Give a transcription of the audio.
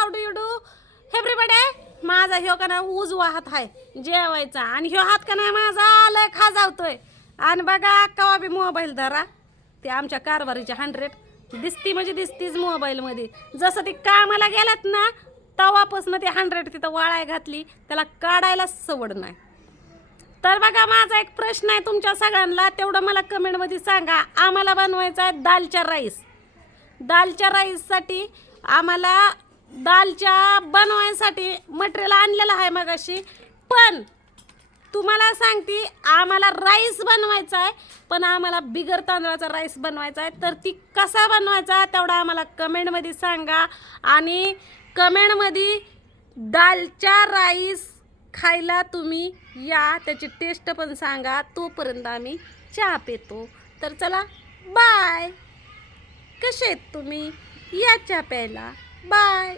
How do you do everybody. माझा ह्यो का नाही उजवा हात आहे जेवायचा आणि ह्यो हात का नाही माझा लय खाजावतोय. आणि बघा कवा बी मोबाईल धरा ते आमच्या कारभारीच्या 100 दिसती म्हणजे दिसतीच मोबाईलमध्ये. जसं ती कामाला गेल्यात ना तवापासून ते 100 तिथं वाळाय घातली त्याला काढायलाच सवड नाही. तर बघा माझा एक प्रश्न आहे तुमच्या सगळ्यांना, तेवढं मला कमेंटमध्ये सांगा. आम्हाला बनवायचा आहे दालच्या राईस. दालच्या राईससाठी आम्हाला दालच्या बनवायसाठी मटेरियल आणलेलं आहे मगाशी. पण तुम्हाला सांगते आम्हाला राईस बनवायचा आहे पण आम्हाला बिगर तांदळाचा राईस बनवायचा आहे. तर ती कसा बनवायचा तेवढा आम्हाला कमेंटमध्ये सांगा. आणि कमेंटमध्ये दालच्या राईस खायला तुम्ही या, त्याची टेस्ट पण सांगा. तोपर्यंत आम्ही चहा पितो. तर चला बाय. कसे आहेत तुम्ही? या चहा प्यायला. बाय.